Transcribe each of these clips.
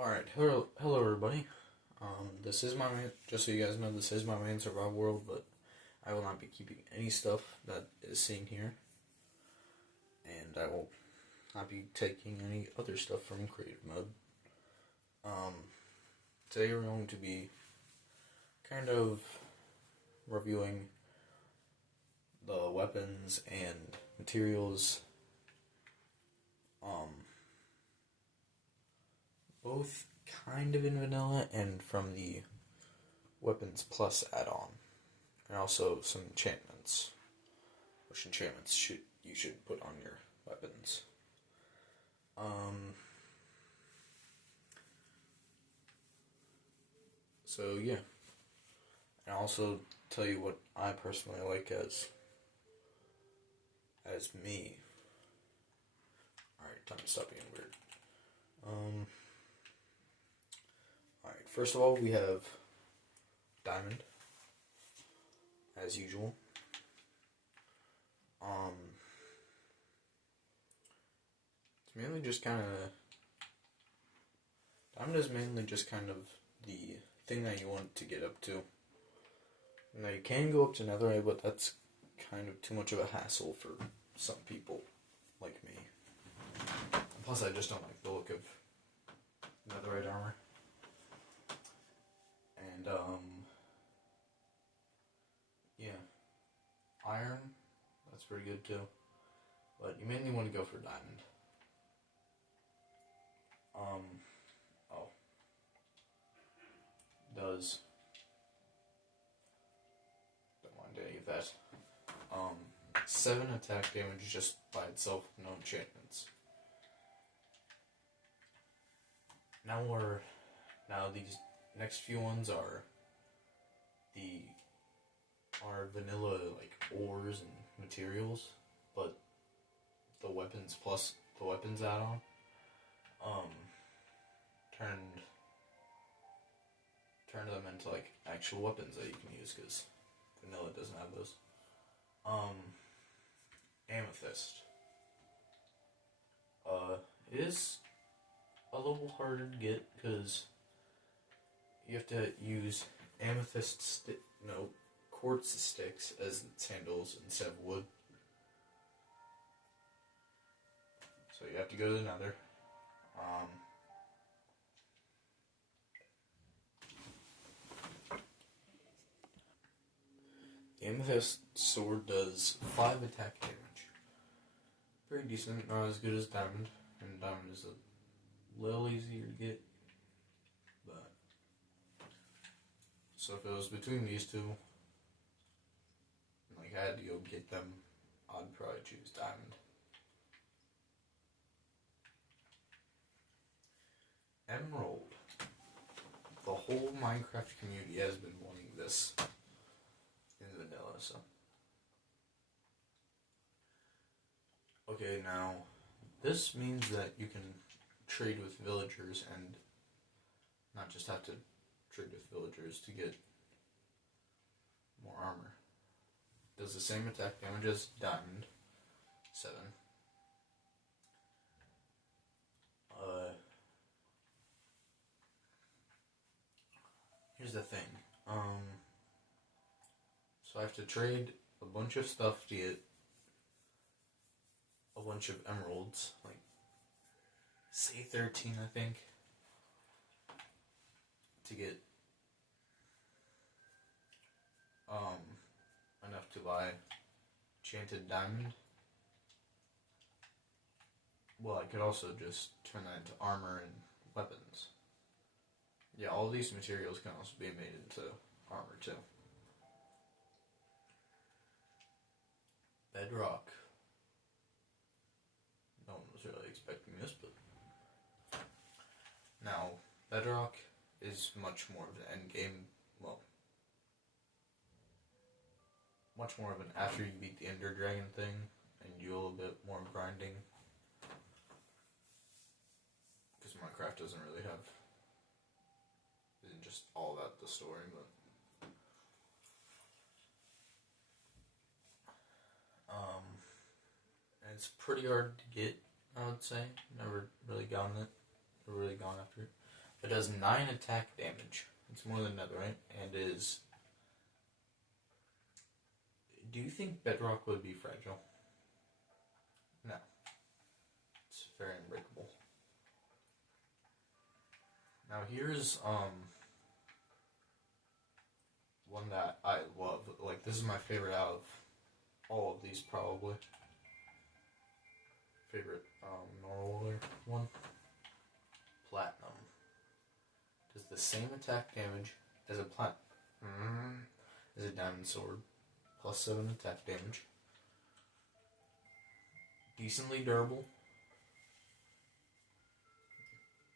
Alright, hello everybody. This is my main, just so you guys know, this is my main survival world, but I will not be keeping any stuff that is seen here. And I will not be taking any other stuff from creative mode. Today we're going to be kind of reviewing the weapons and materials, both kind of in vanilla and from the Weapons Plus add-on, and also some enchantments, which enchantments you should put on your weapons. So yeah, and I'll also tell you what I personally like as me. Alright, time to stop being weird. Alright, first of all, we have diamond, as usual. It's mainly just kind of, diamond is mainly just kind of the thing that you want to get up to. Now you can go up to netherite, but that's kind of too much of a hassle for some people like me. Plus, I just don't like the look of netherite armor. And, yeah. Iron, that's pretty good too. But you mainly want to go for diamond. Don't mind any of that. 7 attack damage just by itself, no enchantments. Now these next few ones are vanilla, like, ores and materials, but the weapons plus the weapons add-on, turned them into, like, actual weapons that you can use, because vanilla doesn't have those. Amethyst. It is a little harder to get, because you have to use quartz sticks as sandals instead of wood. So you have to go to the nether. The amethyst sword does 5 attack damage. Pretty decent, not as good as diamond, and diamond is a little easier to get. But so if it was between these two, like I had to go get them, I'd probably choose diamond. Emerald. The whole Minecraft community has been wanting this in vanilla, so. Okay, now, this means that you can trade with villagers and not just have to trade with villagers to get more armor. Does the same attack damage as diamond, 7. Here's the thing. So I have to trade a bunch of stuff to get a bunch of emeralds, like, say 13, I think, to get enough to buy enchanted diamond. Well, I could also just turn that into armor and weapons. Yeah, all these materials can also be made into armor too. Bedrock. No one was really expecting this, but now bedrock is much more of an end game. Well, much more of an after you beat the Ender Dragon thing and you do a little bit more grinding, because Minecraft doesn't really have, isn't just all about the story, but and it's pretty hard to get, I would say. Never really gone after it. It does 9 attack damage. It's more than netherite, and is... Do you think bedrock would be fragile? No. It's very unbreakable. Now here's one that I love. Like, this is my favorite out of all of these, probably. Favorite normal one. Platinum. Does the same attack damage as a as a diamond sword. Plus 7 attack damage. Decently durable.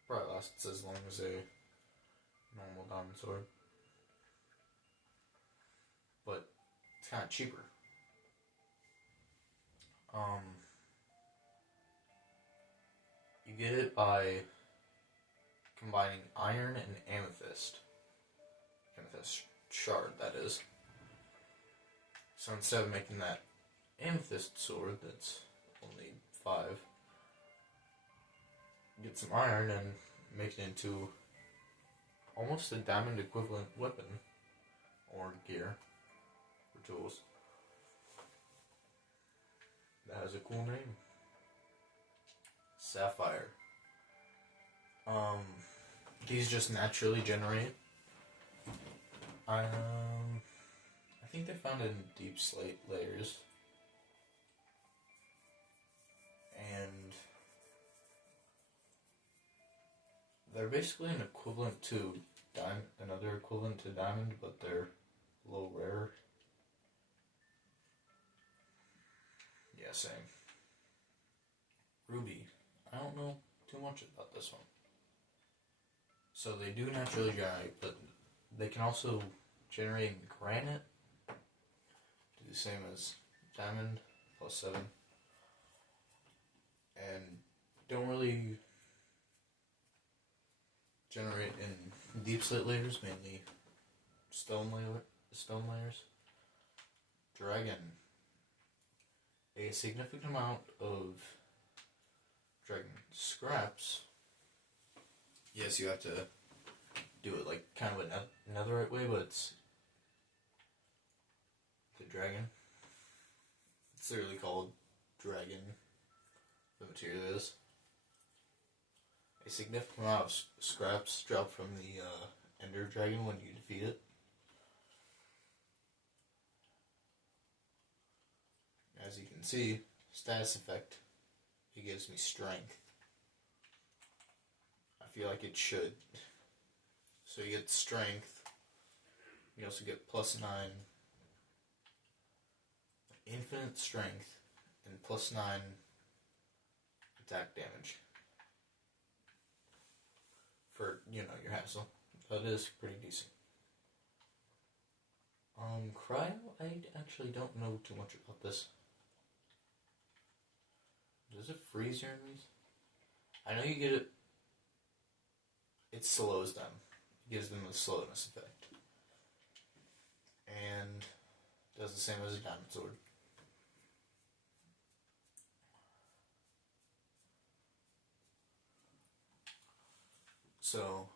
Probably lasts as long as a normal diamond sword. But it's kind of cheaper. You get it by combining iron and amethyst. Amethyst shard, that is. So instead of making that amethyst sword that's only 5, get some iron and make it into almost a diamond equivalent weapon or gear or tools. That has a cool name. Sapphire. These just naturally generate. I think they found it in deep slate layers. And they're basically an equivalent to another equivalent to diamond, but they're low rare. Yeah, same. Ruby. I don't know too much about this one. So they do naturally generate, but they can also generate in granite. Do the same as diamond, plus 7. And don't really generate in deep slate layers, mainly stone layers. Dragon. A significant amount of dragon scraps. Yes, you have to do it like kind of a netherite way, but it's the dragon. It's literally called dragon. The material is. A significant amount of scraps drop from the ender dragon when you defeat it. As you can see, status effect, it gives me strength. I feel like it should. So you get strength. You also get plus 9 infinite strength and plus 9 attack damage. For, your hassle. That is pretty decent. Cryo, I actually don't know too much about this. Does it freeze your enemies? I know you get it. It slows them. It gives them the slowness effect. And does the same as a diamond sword. So,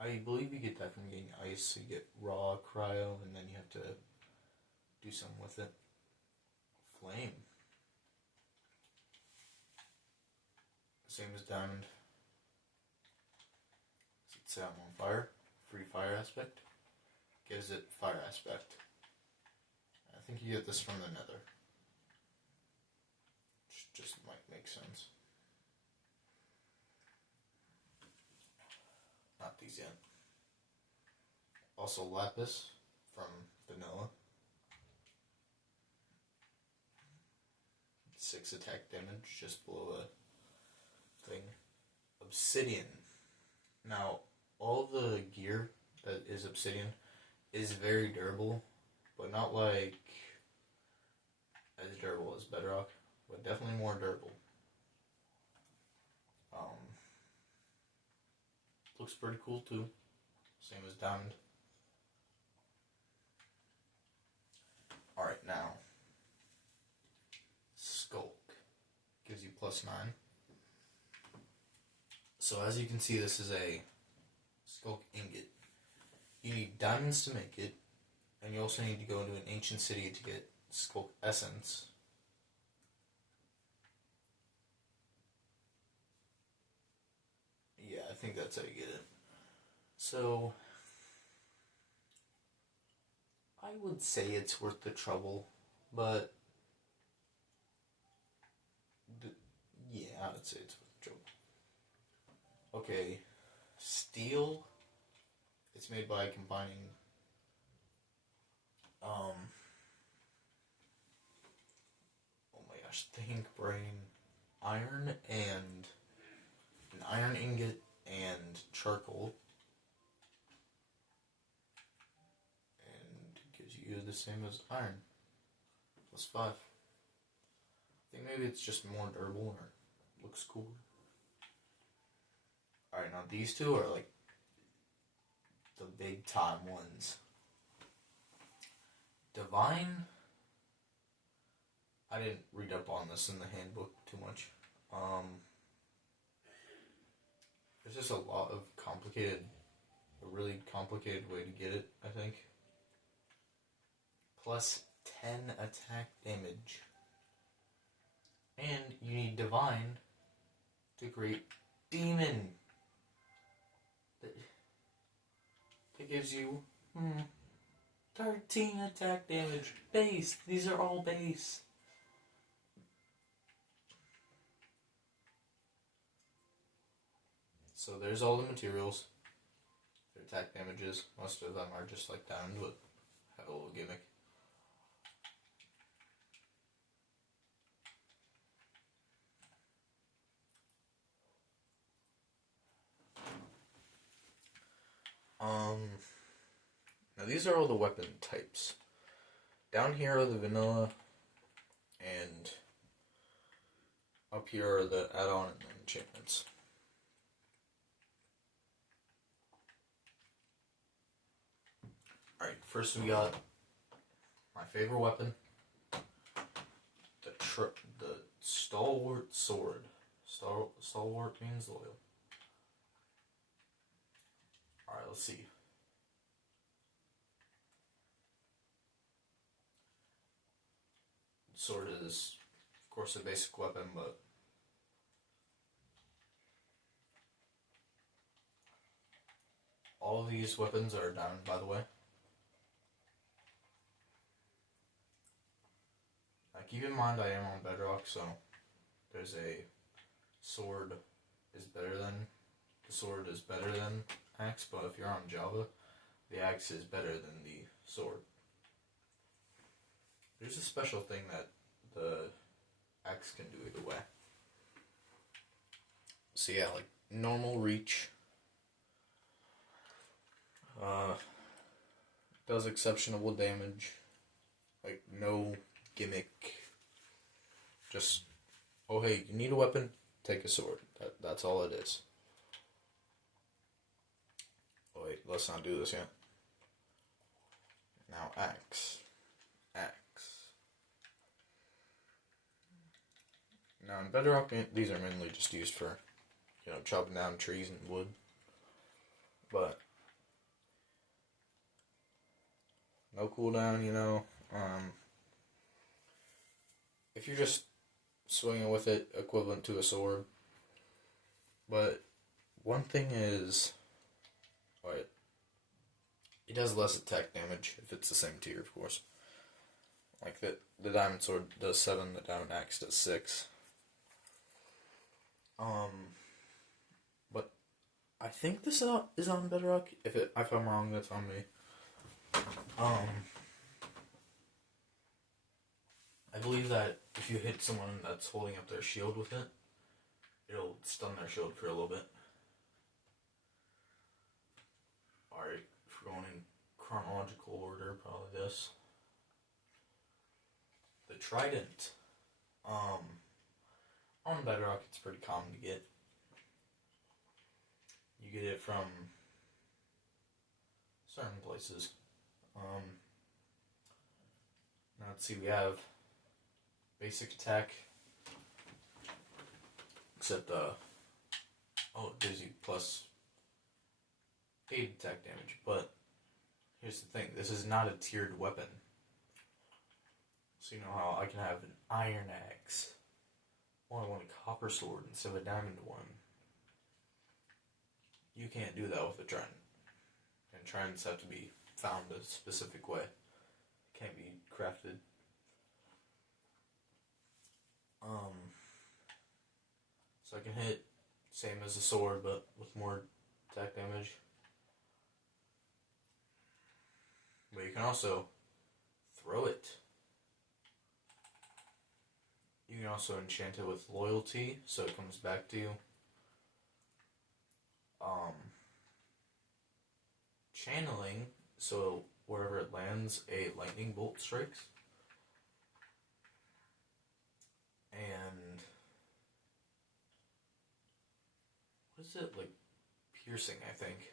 I believe you get that from getting ice. So you get raw cryo, and then you have to do something with it. Flame. Same as diamond. Set them on fire. Free fire aspect. Gives it fire aspect. I think you get this from the nether. Which just might make sense. Not these yet. Also lapis from vanilla. 6 attack damage just below a thing. Obsidian. Now, all the gear that is obsidian is very durable, but not like as durable as bedrock, but definitely more durable. Looks pretty cool too. Same as diamond. Alright, now. Skulk. Gives you plus 9. So as you can see, this is a Skulk ingot. You need diamonds to make it, and you also need to go into an ancient city to get Skulk essence. Yeah, I think that's how you get it. So, I would say it's worth the trouble, but yeah, I would say it's worth the trouble. Okay, steel. It's made by combining oh my gosh, think brain, iron and an iron ingot and charcoal, and it gives you the same as iron plus 5. I think maybe it's just more durable or looks cooler. Alright, now these two are like the big time ones. Divine. I didn't read up on this in the handbook too much. There's just a lot of a really complicated way to get it, I think. Plus 10 attack damage. And you need Divine to create Demon. That gives you 13 attack damage. Base. These are all base. So there's all the materials. Their attack damages. Most of them are just like diamond, but have a little gimmick. Now these are all the weapon types. Down here are the vanilla, and up here are the add-on and the enchantments. Alright, first we got my favorite weapon, the Stalwart Sword. Stalwart means loyal. Alright, let's see. Sword is, of course, a basic weapon, but all of these weapons are diamond, by the way. Now, keep in mind I am on Bedrock, so there's a sword is better than axe, but if you're on Java, the axe is better than the sword. There's a special thing that the axe can do either way. So yeah, like normal reach. Does exceptional damage. Like no gimmick. Just, oh hey, you need a weapon? Take a sword. That's all it is. Oh wait, let's not do this yet. Now axe. Now in Bedrock, these are mainly just used for, chopping down trees and wood. But no cooldown, if you're just swinging with it, equivalent to a sword. But one thing is, it does less attack damage if it's the same tier, of course. Like the diamond sword does 7, the diamond axe does 6. But I think this is on Bedrock. If I'm wrong, that's on me. I believe that if you hit someone that's holding up their shield with it, it'll stun their shield for a little bit. Alright, if we're going in chronological order, probably this. The Trident. On Bedrock, it's pretty common to get. You get it from certain places. Now let's see, we have basic attack, except it gives you plus 8 attack damage, but here's the thing, this is not a tiered weapon. So you know how I can have an iron axe, or I want a copper sword instead of a diamond one. You can't do that with a trident. And tridents have to be found a specific way. Can't be crafted. So I can hit same as a sword, but with more attack damage. But you can also throw it. You can also enchant it with loyalty, so it comes back to you. Channeling, so wherever it lands, a lightning bolt strikes. And what is it, like piercing, I think.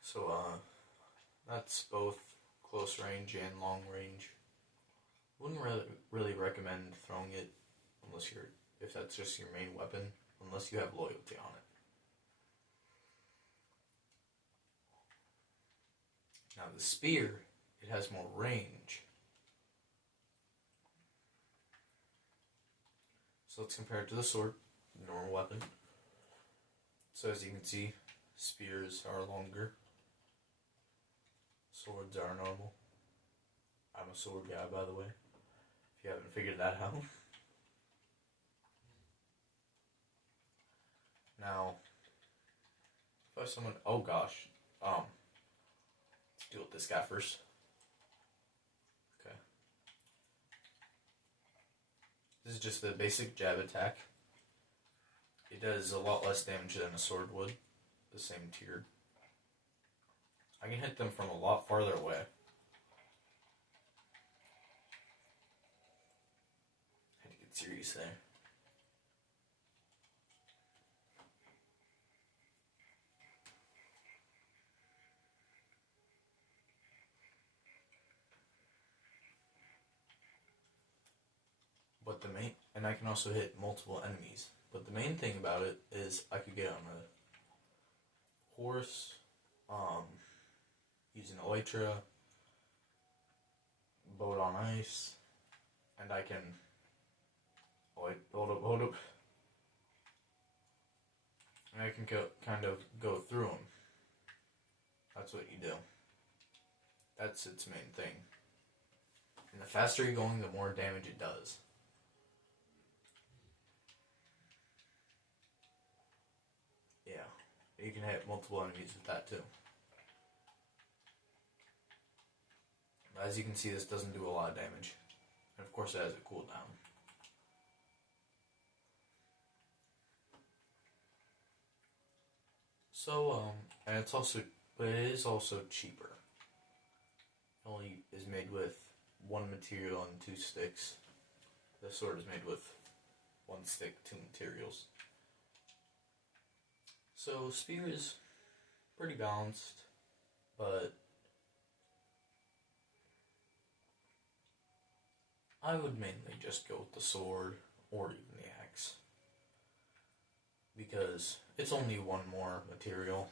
So that's both close range and long range. Wouldn't really recommend throwing it if that's just your main weapon, unless you have loyalty on it. Now the spear, it has more range. So let's compare it to the sword, the normal weapon. So as you can see, spears are longer. Swords are normal. I'm a sword guy, by the way, if you haven't figured that out. Now, if I summon, oh gosh, let's deal with this guy first. Okay. This is just the basic jab attack. It does a lot less damage than a sword would, the same tier. I can hit them from a lot farther away. Had to get serious there. But and I can also hit multiple enemies. But the main thing about it is I could get on a horse, using elytra, boat on ice, and I can, hold up, and I can kind of go through them. That's what you do. That's its main thing. And the faster you're going, the more damage it does. Yeah, you can hit multiple enemies with that too. As you can see, this doesn't do a lot of damage. And of course it has a cooldown. So, and but it is also cheaper. It only is made with one material and 2 sticks. The sword is made with 1 stick, 2 materials. So, spear is pretty balanced, but I would mainly just go with the sword or even the axe, because it's only 1 more material,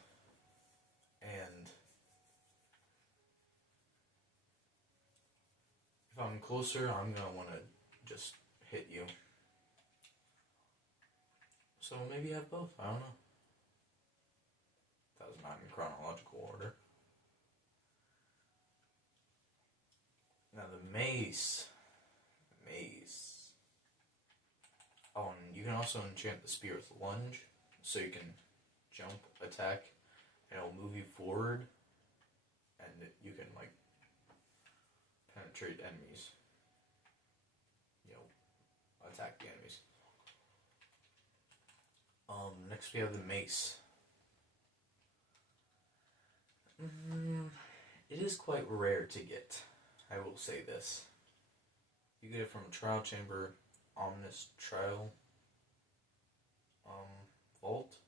and if I'm closer, I'm going to want to just hit you. So maybe have both, I don't know. That was not in chronological order. Now the mace. Oh, and you can also enchant the spear with lunge, so you can jump, attack, and it'll move you forward, and you can, like, penetrate enemies. Attack the enemies. Next we have the mace. It is quite rare to get, I will say this. You get it from a trial chamber, ominous trial vault,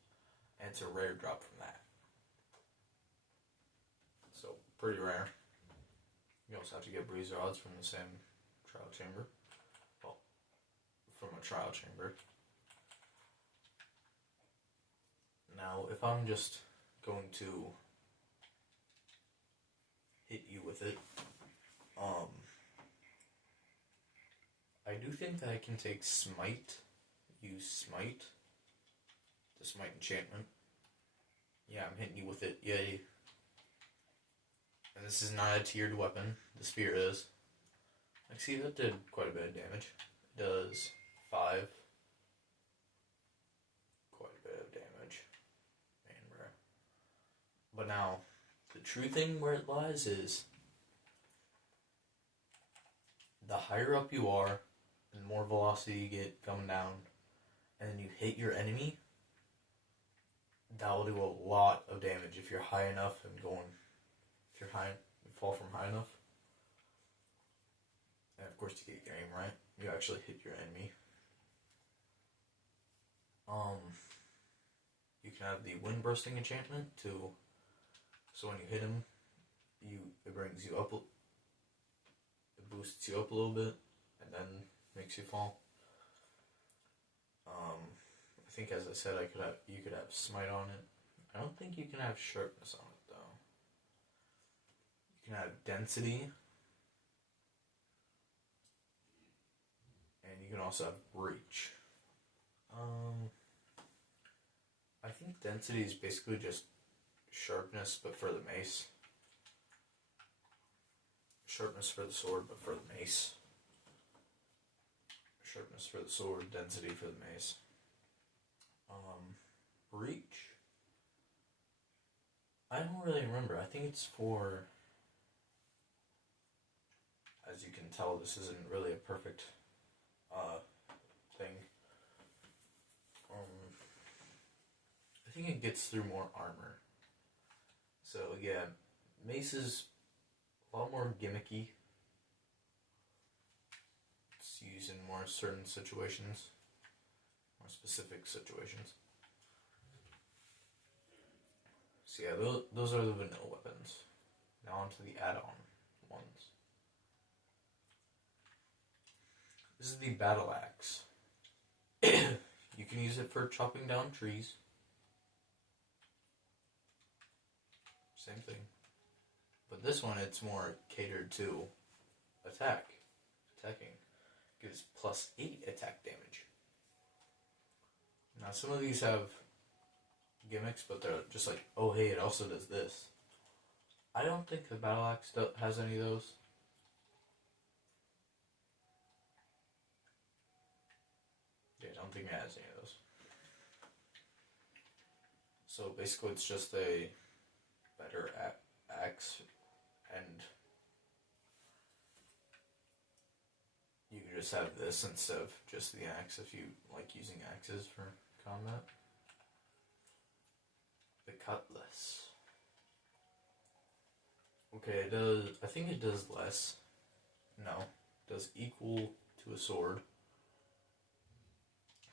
and it's a rare drop from that. So, pretty rare. You also have to get bruiser odds from the same trial chamber. Well, from a trial chamber. Now, if I'm just going to hit you with it, I do think that I can take Smite, use Smite, the Smite enchantment. Yeah, I'm hitting you with it, yay. And this is not a tiered weapon, the spear is. Like, see, that did quite a bit of damage. It does 5. Quite a bit of damage. Man, bro. But now, the true thing where it lies is the higher up you are, and the more velocity you get coming down, and then you hit your enemy, that will do a lot of damage if you're high enough and going. If you're high, you fall from high enough. And of course, to get your aim right, you actually hit your enemy. You can have the wind bursting enchantment too. So when you hit him, it brings you up. It boosts you up a little bit, and then makes you fall. I think, as I said, you could have smite on it. I don't think you can have sharpness on it though. You can have density, and you can also have reach. I think density is basically just sharpness, but for the mace. Sharpness for the sword, but for the mace. Sharpness for the sword, density for the mace. Reach. I don't really remember. I think it's for. As you can tell, this isn't really a perfect thing. I think it gets through more armor. So yeah, mace is a lot more gimmicky. It's used in more certain situations, more specific situations. So yeah, those are the vanilla weapons. Now onto the add-on ones. This is the battle axe. You can use it for chopping down trees. Same thing. But this one, it's more catered to attacking. Gives +8 attack damage. Now some of these have gimmicks, but they're just like, oh hey, it also does this. I don't think the battle axe has any of those. Yeah, I don't think it has any of those. So basically it's just a better axe, and you can just have this instead of just the axe if you like using axes for combat. The cutlass. Okay, I think it does less. No, it does equal to a sword.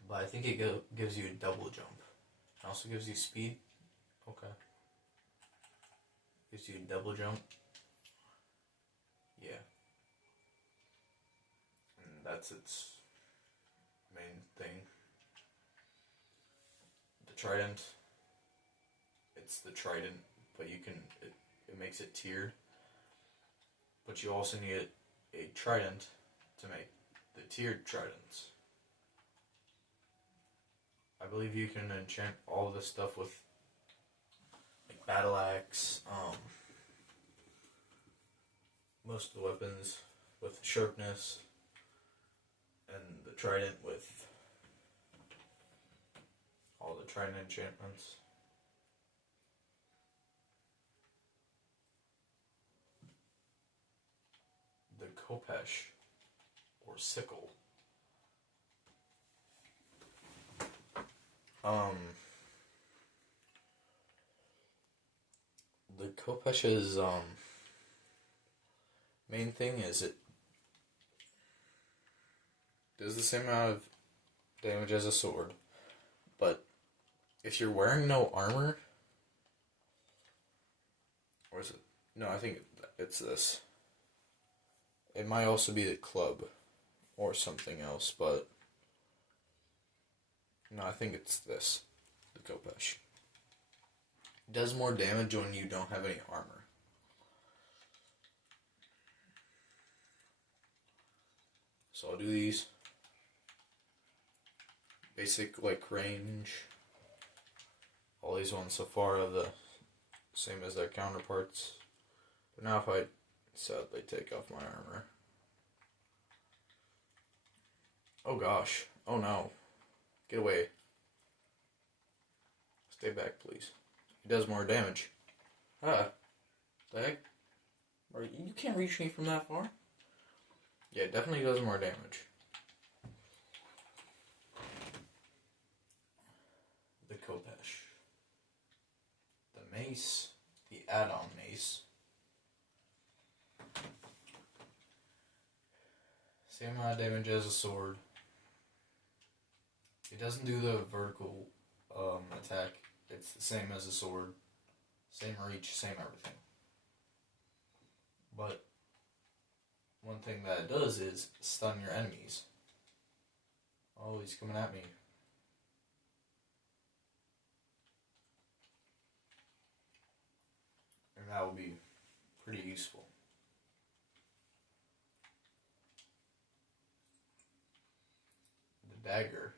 But I think it gives you a double jump. It also gives you speed. Okay. Gives you a double jump. Yeah. And that's its main thing. The trident. It's the trident, but it makes it tiered. But you also need a trident to make the tiered tridents. I believe you can enchant all of this stuff with like battle axe, most of the weapons with sharpness, and the trident with all the trident enchantments. The Khopesh, or sickle. The Khopesh's main thing is it does the same amount of damage as a sword, but if you're wearing no armor, or is it? No, I think it's this. It might also be the club or something else, but no, I think it's this, the Khopesh. It does more damage when you don't have any armor. So I'll do these. Basic, like, range. All these ones so far are the same as their counterparts. But now if I sadly take off my armor. Oh gosh. Oh no. Get away. Stay back, please. He does more damage. Ah. The heck? You can't reach me from that far. Yeah, it definitely does more damage. The Kopesh. The mace. The add-on mace. Same amount of damage as a sword. It doesn't do the vertical attack. It's the same as a sword. Same reach, same everything. But one thing that it does is stun your enemies. Oh, he's coming at me. And that will be pretty useful. The dagger.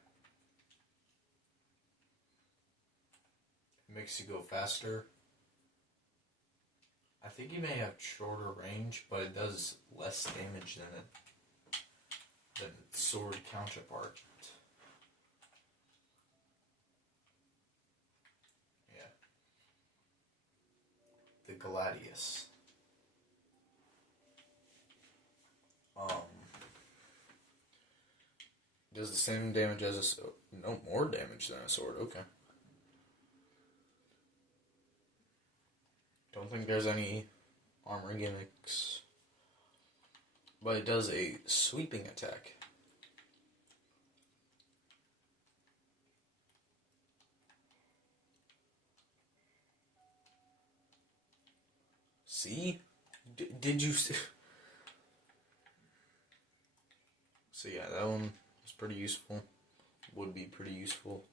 It makes you go faster. I think you may have shorter range, but it does less damage than its sword counterpart. Yeah. The Gladius. Does the same damage as a sword. No, more damage than a sword. Okay. Don't think there's any armor gimmicks. But it does a sweeping attack. See? Did you see? So yeah, that one was pretty useful. Would be pretty useful.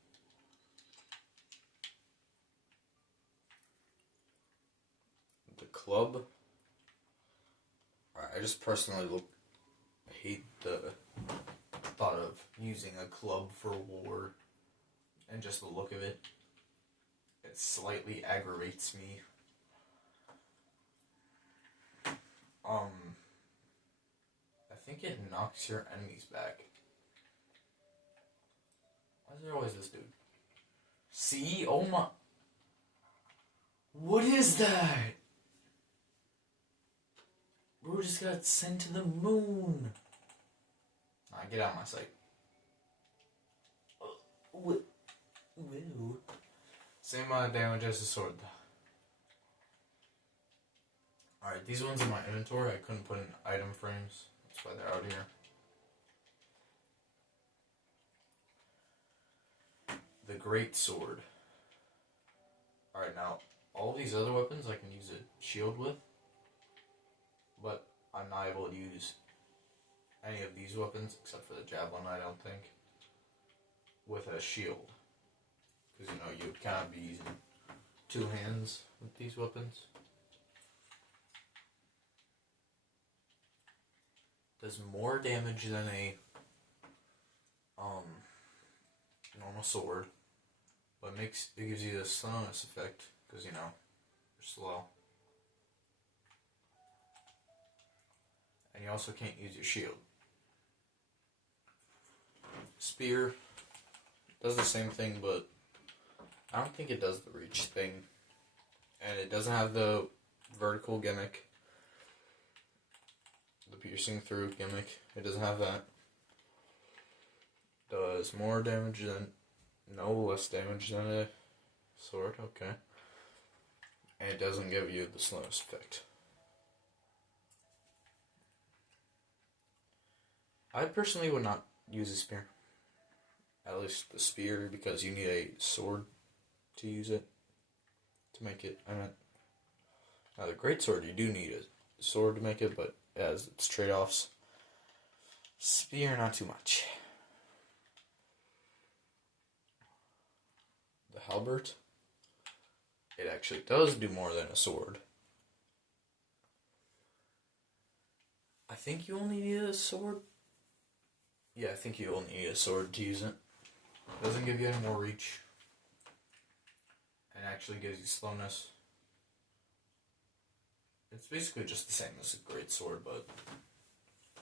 The club. I just personally hate the thought of using a club for war, and just the look of it. It slightly aggravates me. I think it knocks your enemies back. Why is there always this dude? See? Oh my... What is that? Bro just got sent to the moon. Alright, get out of my sight. Woo. Same amount of damage as the sword, though. Alright, these ones in my inventory, I couldn't put in item frames. That's why they're out here. The Great Sword. Alright, now, all these other weapons I can use a shield with. But I'm not able to use any of these weapons, except for the javelin, I don't think, with a shield. Because, you know, you would kind of be using two hands with these weapons. Does more damage than a normal sword, but it gives you the slowness effect because, you know, you're slow, and you also can't use your shield. Spear does the same thing, but I don't think it does the reach thing, and it doesn't have the vertical gimmick. The piercing through gimmick. It doesn't have that. Does more damage than... No, less damage than a sword. Okay. And it doesn't give you the slowness effect. I personally would not use a spear. At least the spear, because you need a sword to use it. To make it... Now the greatsword, you do need a sword to make it, but as its trade-offs. Spear, not too much. The halberd. it actually does do more than a sword. I think you only need a sword. Yeah, I think you only need a sword to use it. It doesn't give you any more reach. And actually gives you slowness. It's basically just the same as a great sword, but I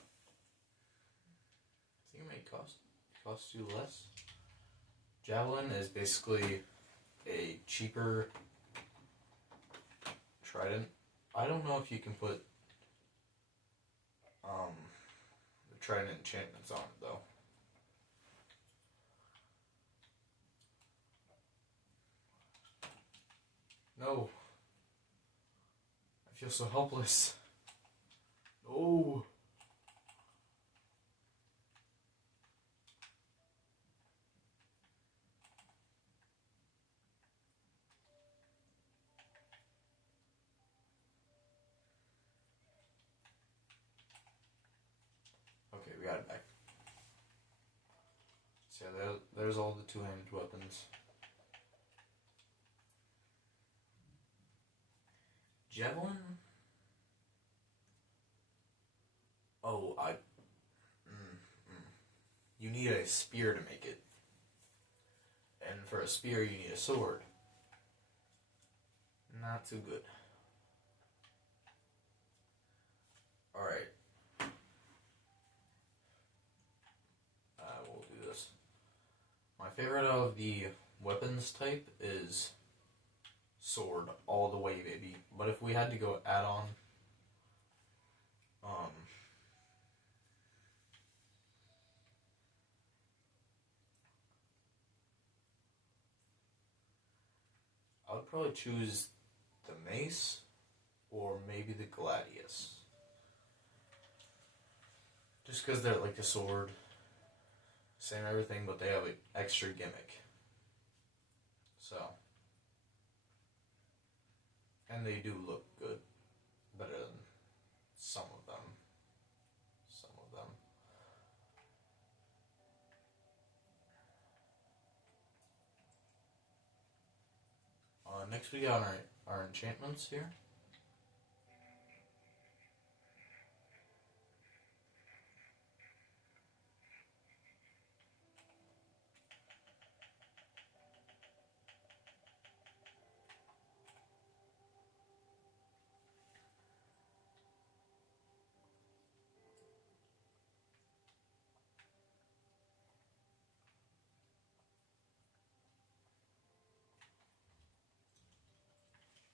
think it may cost you less. Javelin is basically a cheaper trident. I don't know if you can put the trident enchantments on it though. No. I feel so helpless. No. Okay, we got it back. So yeah, there's all the two-handed weapons. Javelin? Oh, you need a spear to make it. And for a spear, you need a sword. Not too good. Alright. We'll do this. My favorite of the weapons type is sword all the way, baby. But if we had to go add-on, I would probably choose the mace or maybe the gladius. Just because they're like a sword, same everything, but they have an extra gimmick. So, and they do look good, better than some of them. Next we got our enchantments here.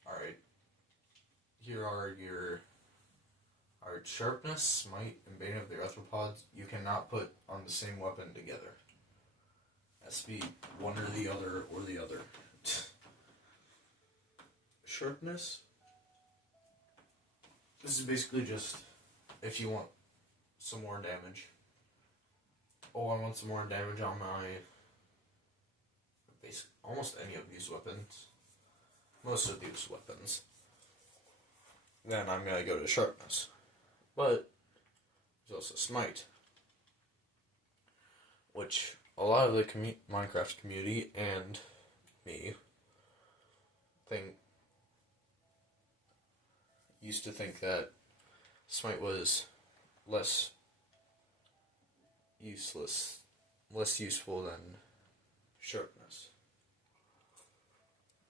Alright. Here are your sharpness, smite, and bane of the arthropods. You cannot put on the same weapon together. It has to be one or the other. Sharpness. This is basically just if you want some more damage. Oh, I want some more damage on my almost any of these weapons. Most of these weapons. Then I'm going to go to sharpness. But there's also smite, which a lot of the Minecraft community and me used to think that smite was less useful than sharpness.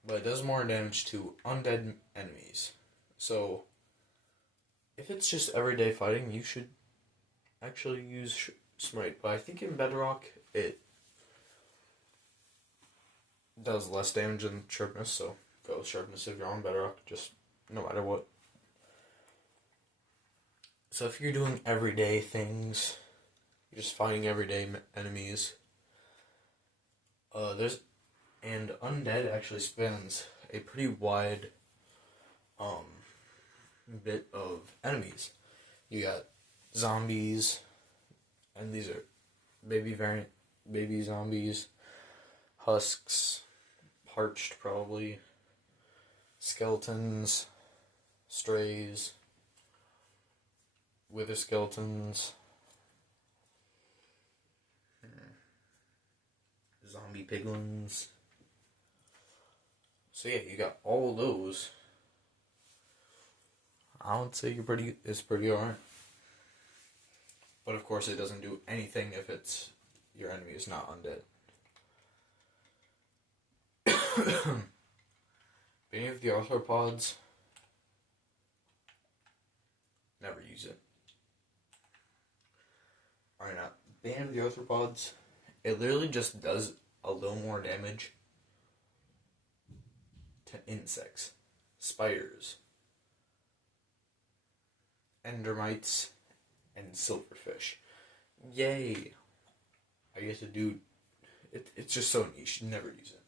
But it does more damage to undead enemies. So, if it's just everyday fighting, you should actually use smite. But I think in Bedrock, it does less damage than sharpness, so go with sharpness if you're on Bedrock, just no matter what. So if you're doing everyday things, you're just fighting everyday enemies, and undead actually spans a pretty wide bit of enemies. You got zombies, and these are baby zombies, husks, parched probably, skeletons, strays, wither skeletons, zombie piglins. So So yeah, you got all those. I would say it's pretty alright. But of course, it doesn't do anything if your enemy is not undead. Any of the arthropods, never use it. Alright, now, Bane of the Arthropods, it literally just does a little more damage to insects, spiders, endermites, and silverfish. Yay! I get to do it. It's just so niche. Never use it.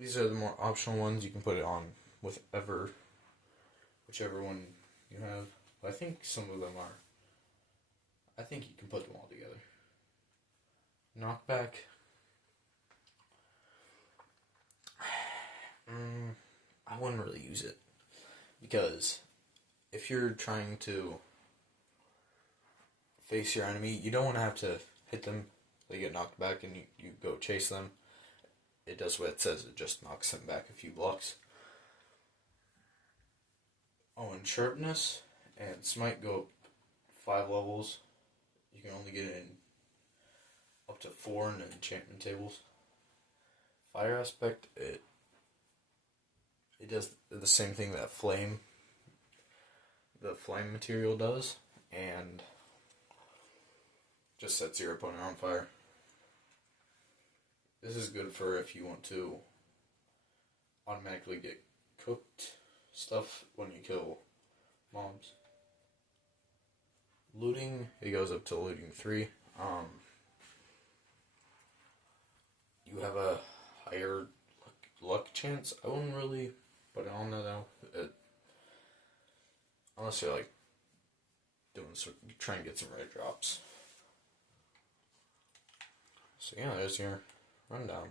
These are the more optional ones. You can put it on with whichever one you have. I think some of them are. I think you can put them all together. Knockback. I wouldn't really use it. Because if you're trying to face your enemy, you don't want to have to hit them. They get knocked back and you go chase them. It does what it says. It just knocks them back a few blocks. Oh, and sharpness and smite go up 5 levels. You can only get it in up to 4 in the enchantment tables. Fire aspect, it does the same thing that the flame material does, and just sets your opponent on fire. This is good for if you want to automatically get cooked stuff when you kill mobs. Looting, it goes up to looting 3. You have a higher luck chance. I wouldn't really put it on there though. Unless you're like trying to get some rare drops. So yeah, there's your rundown.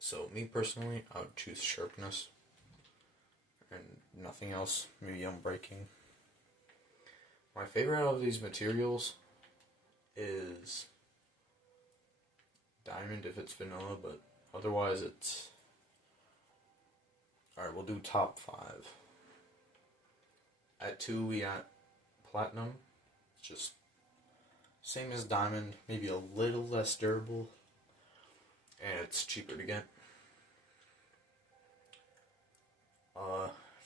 So me personally, I would choose sharpness and nothing else. Maybe unbreaking. My favorite out of these materials is diamond if it's vanilla, but otherwise it's... Alright, we'll do top 5. At 2 we got platinum. It's just same as diamond, maybe a little less durable, and it's cheaper to get.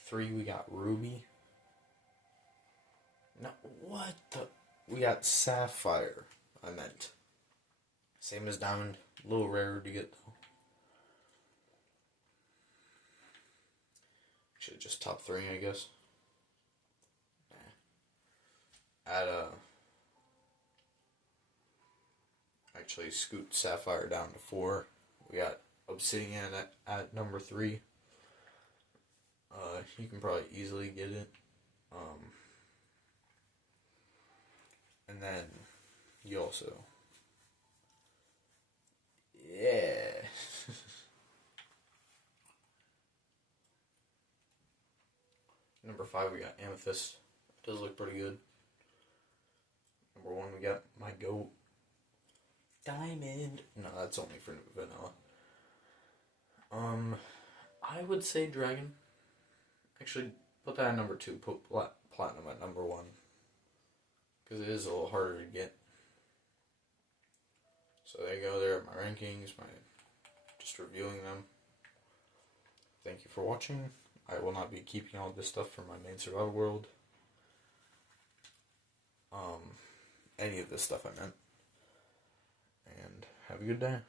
3 we got ruby. No, what the? We got sapphire, I meant. Same as diamond, a little rarer to get though. Should just top 3, I guess. Add actually scoot sapphire down to 4. We got obsidian at number 3. You can probably easily get it. And then you also, yeah. Number 5 we got amethyst. It does look pretty good. Number 1 we got my goat. Diamond. No, that's only for vanilla. I would say dragon. Actually, put that at number 2. Put platinum at number 1. Because it is a little harder to get. So there you go. There are my rankings. Just reviewing them. Thank you for watching. I will not be keeping all this stuff for my main survival world. Any of this stuff I meant. And have a good day.